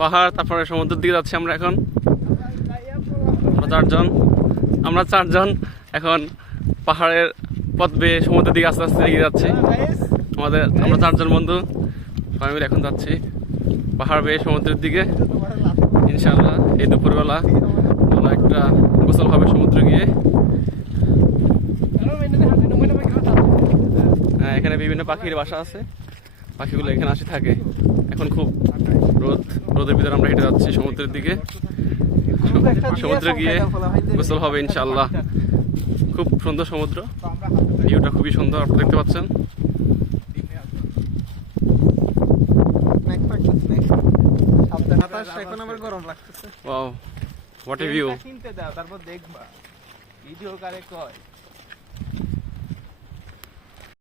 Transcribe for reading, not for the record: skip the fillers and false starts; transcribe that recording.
পাহাড়, তারপরে সমুদ্রের দিকে যাচ্ছি আমরা এখন। আমরা চারজন এখন পাহাড়ের পথ বেয়ে সমুদ্রের দিকে আস্তে আস্তে এগিয়ে যাচ্ছি। আমরা চারজন বন্ধু সবাই মিলে এখন যাচ্ছি পাহাড় বেয়ে সমুদ্রের দিকে। ইনশাআল্লাহ এই দুপুরবেলা ভালো একটা গোসল হবে সমুদ্রে গিয়ে। এখানে বিভিন্ন পাখির বাসা আছে, পাখিগুলো এখানে আসে থাকে। এখন খুব রোদের ভিতরে আমরা হেঁটে যাচ্ছি সমুদ্রের দিকে। সমুদ্রে গিয়ে গোসল হবে ইনশাআল্লাহ। খুব সুন্দর সমুদ্র, ভিউটা খুবই সুন্দর, আপনারা দেখতে পাচ্ছেন। এখন আমার গরম লাগতেছে। Wow, what a view. তারপর দেখবা ভিডিও কারে কয়।